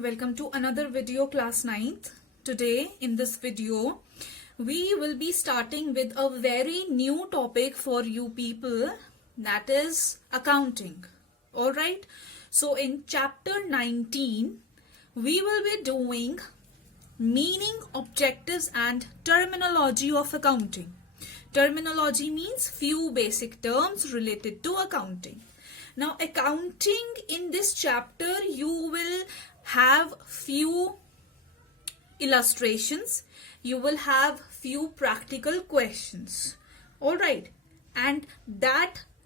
welcome to another video, class 9th. Today in this video we will be starting with a very new topic for you people, that is accounting. Alright, so in chapter 19 we will be doing meaning, objectives and terminology of accounting. Terminology means few basic terms related to accounting. Now accounting, in this chapter you will have few illustrations, you will have few practical questions. Alright, and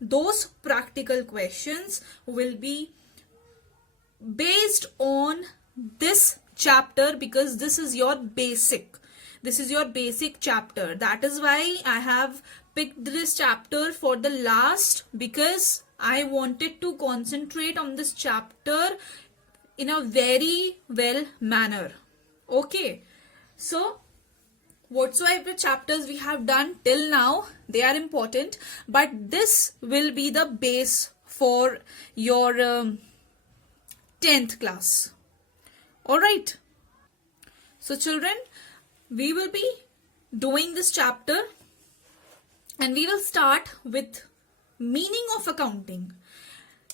those practical questions will be based on this chapter because this is your basic chapter. That is why I have picked this chapter for the last, because I wanted to concentrate on this chapter in a very well manner. Okay, so whatsoever chapters we have done till now, they are important, but this will be the base for your 10th class. Alright, so children, we will be doing this chapter and we will start with meaning of accounting.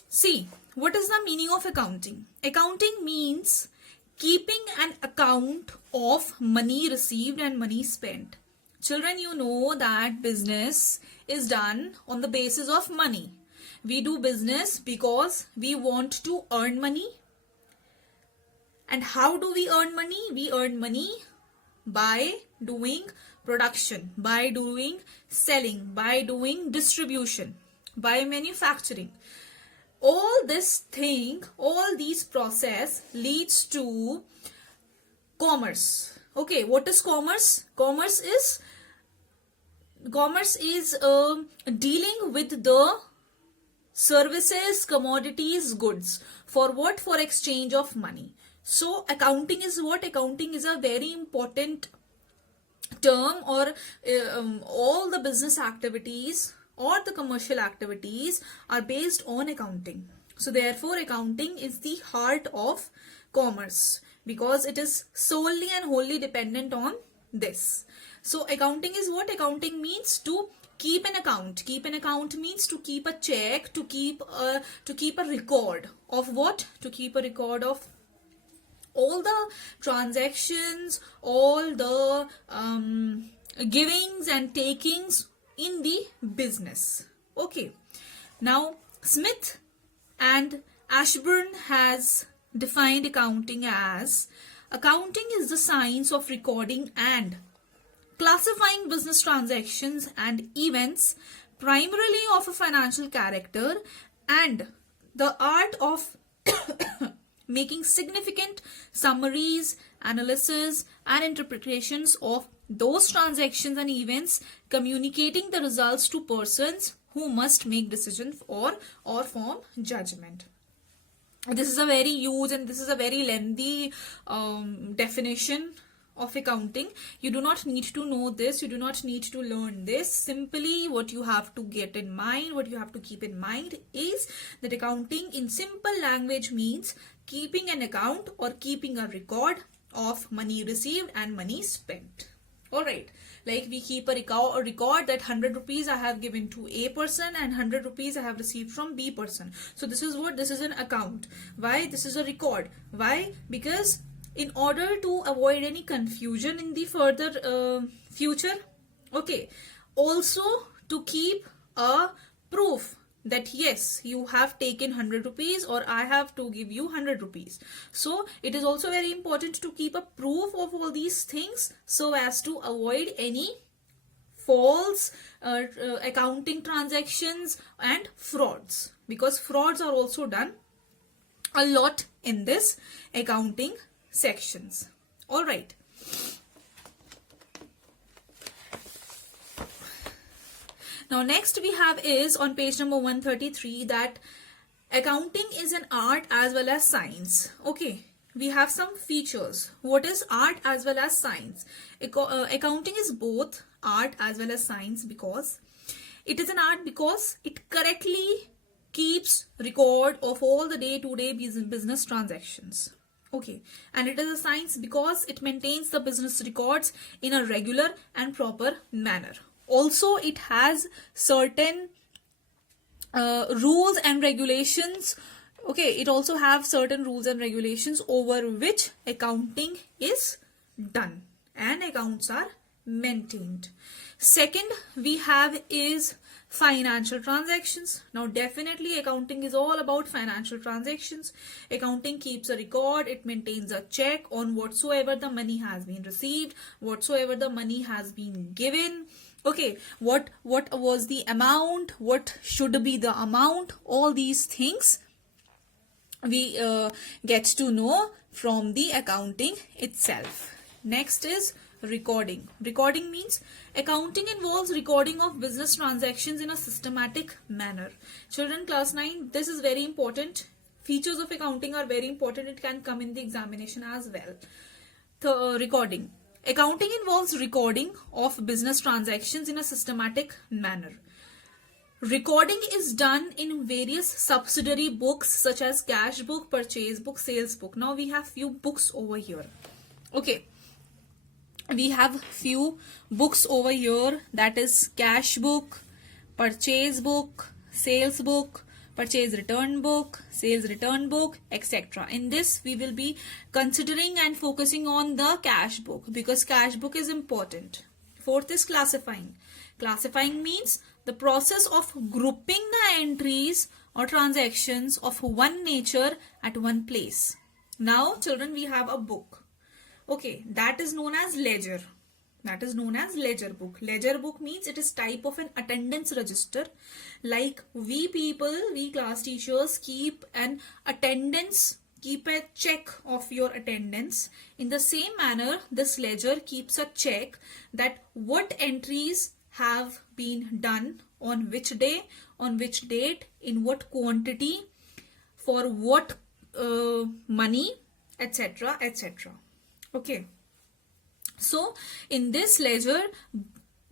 See, what is the meaning of accounting? Accounting means keeping an account of money received and money spent. Children, you know that business is done on the basis of money. We do business because we want to earn money. And how do we earn money? We earn money by doing production, by doing selling, by doing distribution, by manufacturing. All these process leads to commerce. Okay, what is commerce? Commerce is dealing with the services, commodities, goods. For what? For exchange of money. So accounting is what? Accounting is a very important term, or all the business activities or the commercial activities are based on accounting. So therefore accounting is the heart of commerce because it is solely and wholly dependent on this. So accounting is what? Accounting means to keep an account. Keep an account means to keep a check, to keep a record of what? To keep a record of all the transactions, all the givings and takings in the business. Okay, now Smith and Ashburn has defined accounting as: accounting is the science of recording and classifying business transactions and events, primarily of a financial character, and the art of making significant summaries, analysis and interpretations of those transactions and events, communicating the results to persons who must make decisions or form judgment. This is a very huge and this is a very lengthy definition of accounting. You do not need to know this, you do not need to learn this. Simply what you have to get in mind, what you have to keep in mind is that accounting in simple language means keeping an account or keeping a record of money received and money spent. Alright, like we keep a record that 100 rupees I have given to A person and 100 rupees I have received from B person. So this is what? This is an account. Why? This is a record. Why? Because in order to avoid any confusion in the further future, okay, also to keep a proof that yes, you have taken 100 rupees or I have to give you 100 rupees. So it is also very important to keep a proof of all these things so as to avoid any false accounting transactions and frauds, because frauds are also done a lot in this accounting sections. All right. Now next we have is on page number 133 that accounting is an art as well as science. Okay, we have some features. What is art as well as science? Accounting is both art as well as science because it is an art because it correctly keeps record of all the day-to-day business transactions. Okay, and it is a science because it maintains the business records in a regular and proper manner. Also, it has certain rules and regulations. Okay, it also have certain rules and regulations over which accounting is done and accounts are maintained. Second we have is financial transactions. Now definitely accounting is all about financial transactions. Accounting keeps a record, it maintains a check on whatsoever the money has been received, whatsoever the money has been given. Okay, what was the amount, what should be the amount, all these things we get to know from the accounting itself. Next is recording. Recording means accounting involves recording of business transactions in a systematic manner. Children, class 9, this is very important. Features of accounting are very important. It can come in the examination as well. Recording. Accounting involves recording of business transactions in a systematic manner. Recording is done in various subsidiary books such as cash book, purchase book, sales book. Now we have few books over here. Okay, we have few books over here, that is cash book, purchase book, sales book, purchase return book, sales return book, etc. In this we will be considering and focusing on the cash book because cash book is important. Fourth is classifying. Classifying means the process of grouping the entries or transactions of one nature at one place. Now children, we have a book. Okay, that is known as ledger. That is known as ledger book. Ledger book means it is type of an attendance register. Like we people, we class teachers keep an attendance, keep a check of your attendance. In the same manner, this ledger keeps a check that what entries have been done on which day, on which date, in what quantity, for what money, etc., etc. Okay, so in this ledger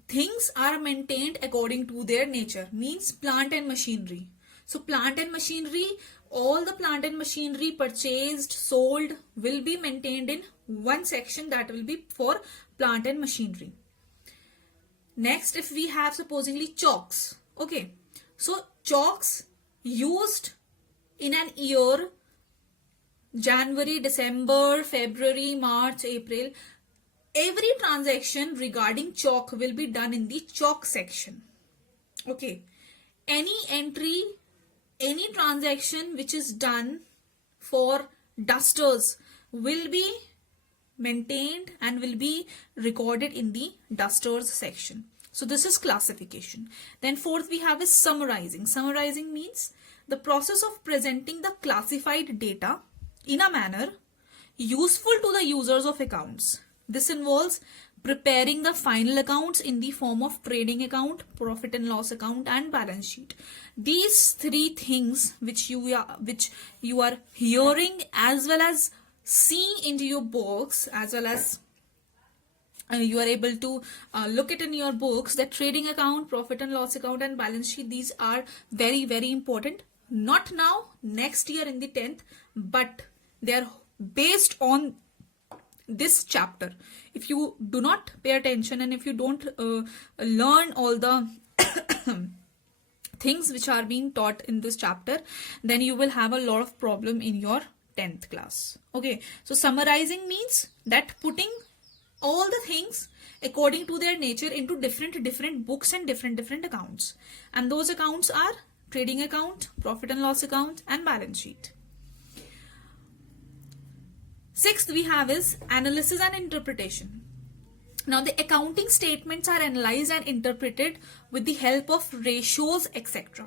things are maintained according to their nature, means plant and machinery. So plant and machinery, all the plant and machinery purchased, sold will be maintained in one section, that will be for plant and machinery. Next, if we have supposedly chalks. Okay, so chalks used in an year, January, December, February, March, April, every transaction regarding chalk will be done in the chalk section. Okay, any entry, any transaction which is done for dusters will be maintained and will be recorded in the dusters section. So this is classification. Then fourth we have is summarizing. Summarizing means the process of presenting the classified data in a manner useful to the users of accounts. This involves preparing the final accounts in the form of trading account, profit and loss account and balance sheet. These three things which you are hearing as well as seeing into your books, as well as you are able to look it in your books, that trading account, profit and loss account and balance sheet, these are very, very important. Not now, next year in the 10th, but they are based on this chapter. If you do not pay attention and if you don't learn all the things which are being taught in this chapter, then you will have a lot of problem in your 10th class. Okay, so summarizing means that putting all the things according to their nature into different books and different accounts, and those accounts are trading account, profit and loss account and balance sheet. Sixth we have is analysis and interpretation. Now the accounting statements are analyzed and interpreted with the help of ratios, etc.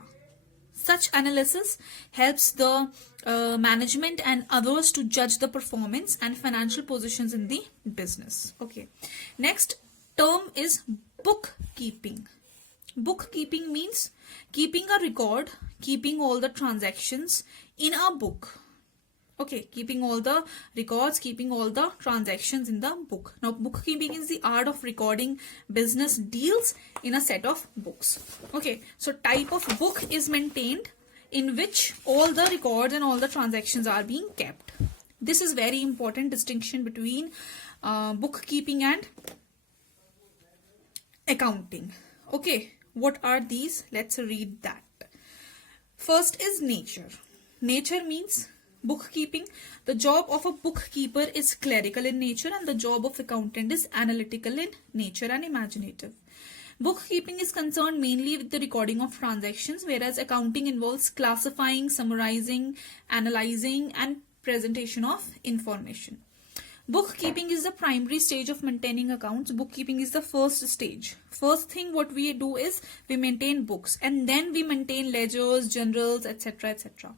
Such analysis helps the management and others to judge the performance and financial positions in the business. Okay. Next term is bookkeeping. Bookkeeping means keeping a record, keeping all the transactions in a book. Okay, keeping all the records, keeping all the transactions in the book. Now, bookkeeping is the art of recording business deals in a set of books. Okay, so type of book is maintained in which all the records and all the transactions are being kept. This is very important distinction between bookkeeping and accounting. Okay, what are these? Let's read that. First is nature. Nature means bookkeeping. The job of a bookkeeper is clerical in nature, and the job of accountant is analytical in nature and imaginative. Bookkeeping is concerned mainly with the recording of transactions, whereas accounting involves classifying, summarizing, analyzing, and presentation of information. Bookkeeping is the primary stage of maintaining accounts. Bookkeeping is the first stage. First thing what we do is we maintain books, and then we maintain ledgers, journals, etc., etc.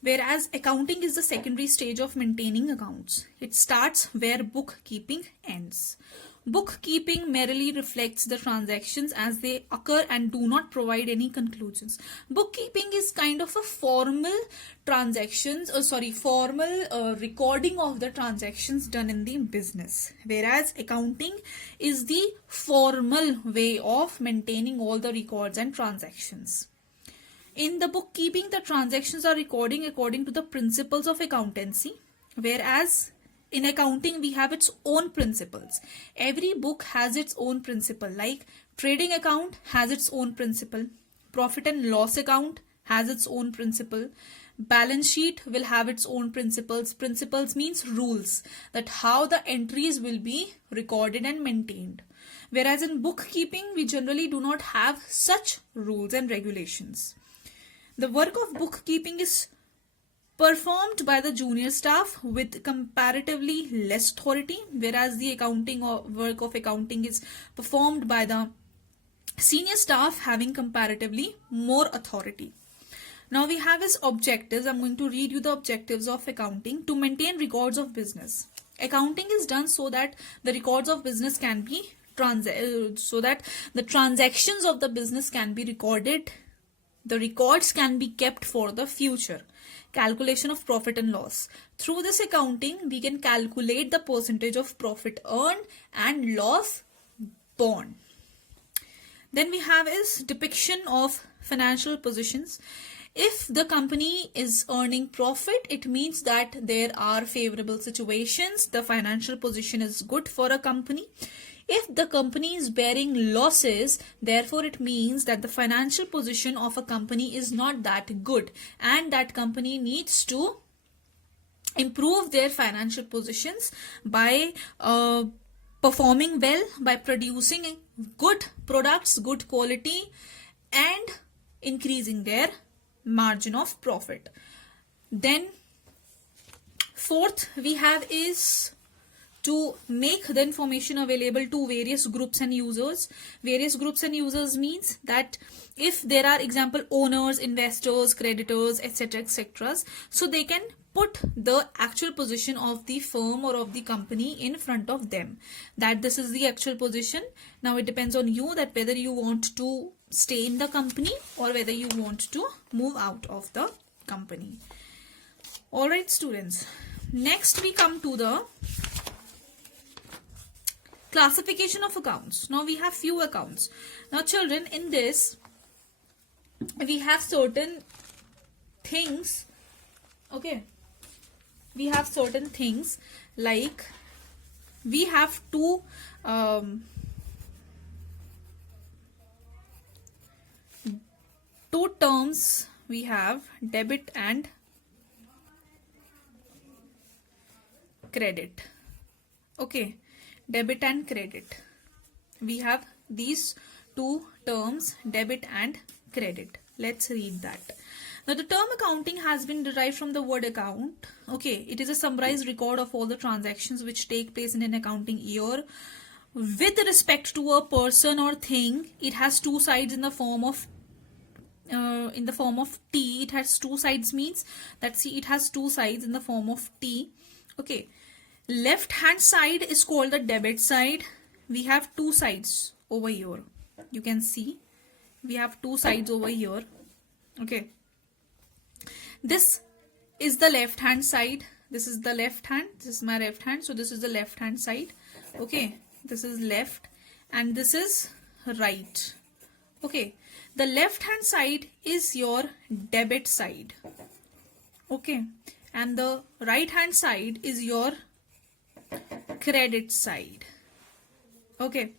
Whereas accounting is the secondary stage of maintaining accounts. It starts where bookkeeping ends. Bookkeeping merely reflects the transactions as they occur and do not provide any conclusions. Bookkeeping is kind of a formal recording of the transactions done in the business, whereas accounting is the formal way of maintaining all the records and transactions. In the bookkeeping, the transactions are recording according to the principles of accountancy, whereas in accounting we have its own principles. Every book has its own principle, like trading account has its own principle, profit and loss account has its own principle, balance sheet will have its own principles. Principles means rules, that how the entries will be recorded and maintained. Whereas in bookkeeping we generally do not have such rules and regulations. The work of bookkeeping is performed by the junior staff with comparatively less authority, whereas the work of accounting is performed by the senior staff having comparatively more authority. Now we have as objectives. I'm going to read you the objectives of accounting. To maintain records of business. Accounting is done so that the records of business can be so that the transactions of the business can be recorded. The records can be kept for the future. Calculation of profit and loss. Through this accounting, we can calculate the percentage of profit earned and loss borne. Then we have is depiction of financial positions. If the company is earning profit, it means that there are favorable situations. The financial position is good for a company. If the company is bearing losses, therefore it means that the financial position of a company is not that good, and that company needs to improve their financial positions by performing well, by producing good products, good quality, and increasing their margin of profit. Then fourth we have is to make the information available to various groups and users. Various groups and users means that if there are example owners, investors, creditors, etc., etc., so they can put the actual position of the firm or of the company in front of them, that this is the actual position. Now it depends on you that whether you want to stay in the company or whether you want to move out of the company. Alright students, next we come to the classification of accounts. Now we have few accounts. Now children, in this we have certain things. Okay, we have certain things like we have two terms. We have debit and credit. Okay, debit and credit. We have these two terms, debit and credit. Let's read that. Now the term accounting has been derived from the word account. Okay, it is a summarized record of all the transactions which take place in an accounting year. With respect to a person or thing, it has two sides in the form of T. It has two sides means that it has two sides in the form of T. Okay, left hand side is called the debit side. We have two sides over here. You can see we have two sides over here. Okay, this is the left hand side. This is the left hand. This is my left hand. So this is the left hand side. Okay, this is left and this is right. Okay, the left hand side is your debit side. Okay, and the right hand side is your credit side. Okay.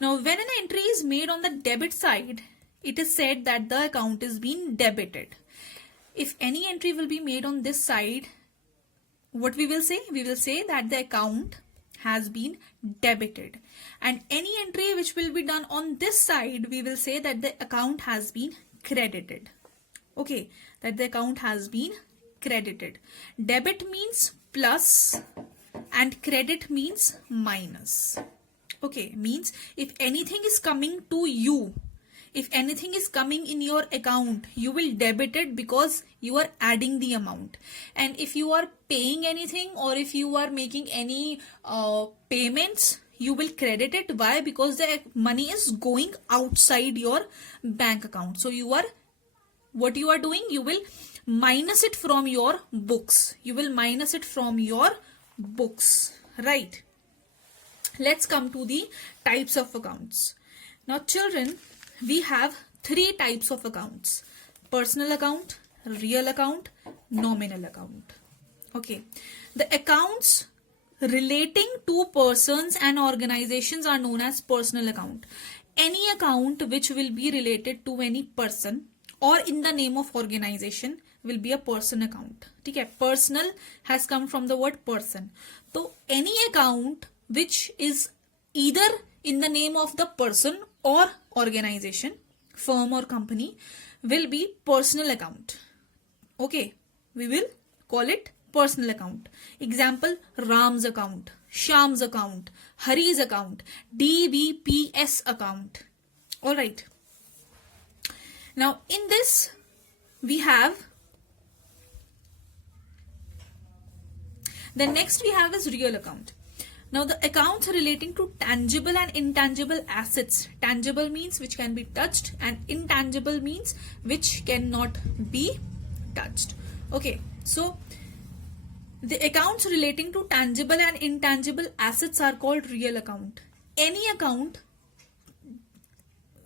Now, when an entry is made on the debit side, it is said that the account is being debited. If any entry will be made on this side, what we will say? We will say that the account has been debited. And any entry which will be done on this side, we will say that the account has been credited. Okay, that the account has been credited. Debit means plus and credit means minus. Okay, means if anything is coming to you, if anything is coming in your account, you will debit it because you are adding the amount. And if you are paying anything or if you are making any payments, you will credit it. Why? Because the money is going outside your bank account. So what you are doing, you will minus it from your books. You will minus it from your books, right? Let's come to the types of accounts. Now children, we have 3 types of accounts: personal account, real account, nominal account. Okay, the accounts relating to persons and organizations are known as personal account. Any account which will be related to any person or in the name of organization will be a person account. Okay, personal has come from the word person. So any account which is either in the name of the person or organization, firm or company, will be personal account. Okay, we will call it personal account. Example: Ram's account, Shyam's account, Hari's account, DBPS account. Alright. Now in this we have, the next we have is real account. Now the accounts relating to tangible and intangible assets. Tangible means which can be touched and intangible means which cannot be touched. Okay, so the accounts relating to tangible and intangible assets are called real account. Any account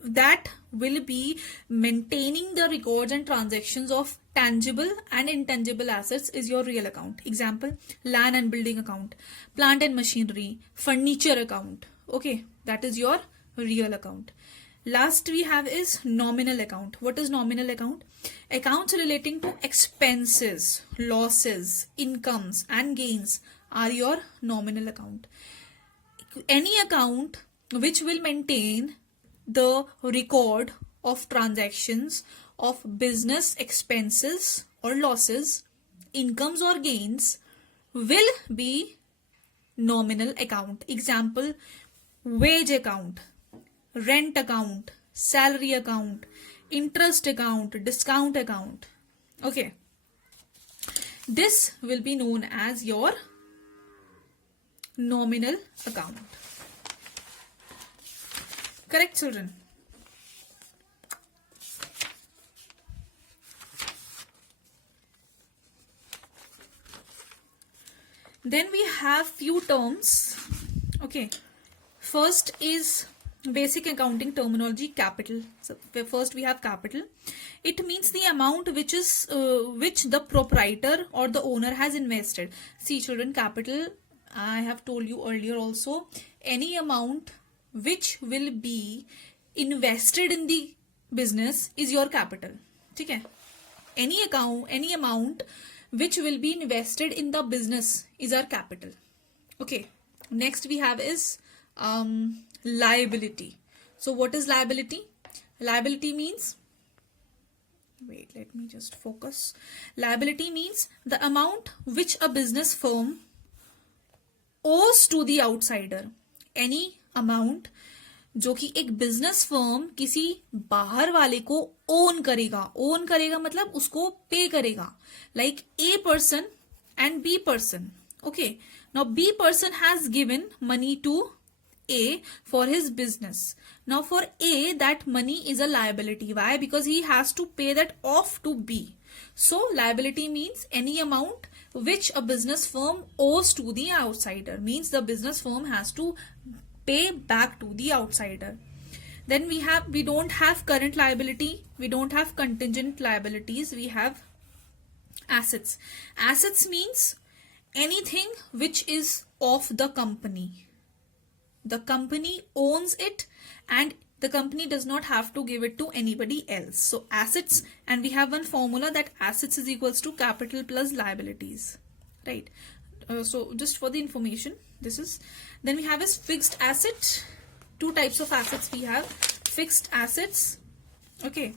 that will be maintaining the records and transactions of tangible and intangible assets is your real account. Example: land and building account, plant and machinery, furniture account. Okay, that is your real account. Last we have is nominal account. What is nominal account? Accounts relating to expenses, losses, incomes and gains are your nominal account. Any account which will maintain the record of transactions of business expenses or losses, incomes or gains will be nominal account. Example: wage account, rent account, salary account, interest account, discount account. Okay, this will be known as your nominal account. Correct, children? Then we have few terms. Okay, first is basic accounting terminology, capital. So first we have capital. It means the amount which the proprietor or the owner has invested. See children, capital, I have told you earlier also, any amount which will be invested in the business is your capital. Okay, any amount which will be invested in the business is our capital. Okay, next we have is liability. So what is liability? Liability means, wait, let me just focus. Liability means the amount which a business firm owes to the outsider. Any amount जो कि एक business firm किसी बाहर वाले को own करेगा मतलब उसको पे करेगा, like A person and B person. Okay, now B person has given money to A for his business. Now for A, that money is a liability. Why? Because he has to pay that off to B. So liability means any amount which a business firm owes to the outsider, means the business firm has to pay back to the outsider. Then we don't have current liability, we don't have contingent liabilities, we have Assets. Assets means anything which is of the company. The company owns it and the company does not have to give it to anybody else. So assets, and we have one formula that assets is equals to capital plus liabilities, right? So just for the information, this is, then we have is fixed asset. Two types of assets we have. Fixed assets, okay,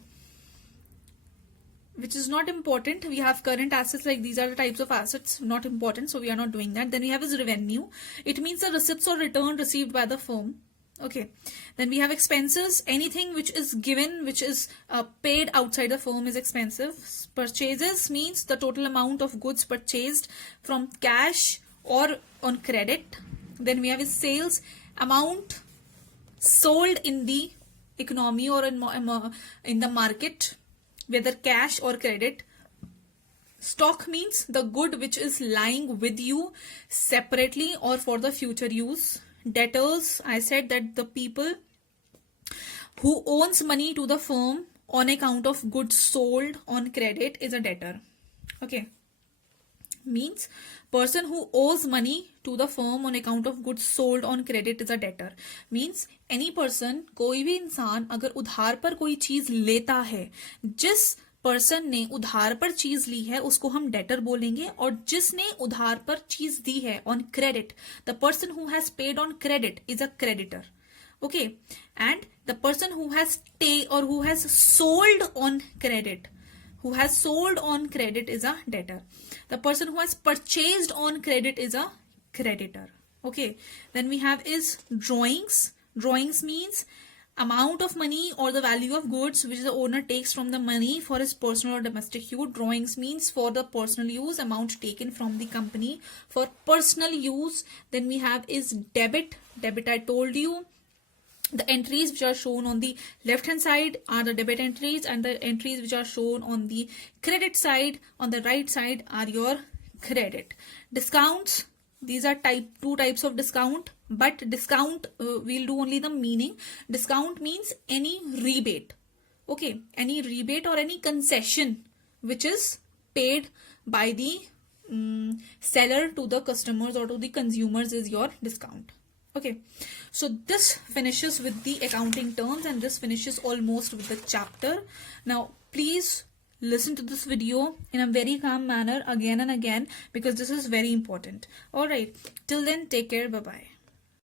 which is not important. We have current assets, like these are the types of assets, not important, so we are not doing that. Then we have is revenue. It means the receipts or return received by the firm. Okay. Then we have expenses. Anything which is given, which is paid outside the firm is expensive. Purchases means the total amount of goods purchased from cash or on credit. Then we have is sales. Amount sold in the economy or in the market, whether cash or credit. Stock means the good which is lying with you separately or for the future use. Debtors, I said that the people who owns money to the firm on account of goods sold on credit is a debtor. Okay. Means person who owes money to the firm on account of goods sold on credit is a debtor. Means any person, कोई भी इंसान अगर उधार पर कोई चीज लेता है, जिस पर्सन ने उधार पर चीज ली है उसको हम डेटर बोलेंगे, और जिसने उधार पर चीज दी है on credit, the person who has paid on credit is a creditor. Okay, and the person who has who has sold on credit, is a debtor. The person who has purchased on credit is a creditor. Okay, then we have is drawings. Drawings means amount of money or the value of goods which the owner takes from the money for his personal or domestic use. Drawings means for the personal use, amount taken from the company for personal use. Then we have is debit. Debit, I told you. The entries which are shown on the left hand side are the debit entries, and the entries which are shown on the credit side, on the right side, are your credit. Discounts, these are two types of discount, but discount we'll do only the meaning. Discount means any rebate. Okay, any rebate or any concession which is paid by the seller to the customers or to the consumers is your discount. Okay, so this finishes with the accounting terms, and this finishes almost with the chapter. Now please listen to this video in a very calm manner again and again, because this is very important. All right, till then, take care. Bye bye.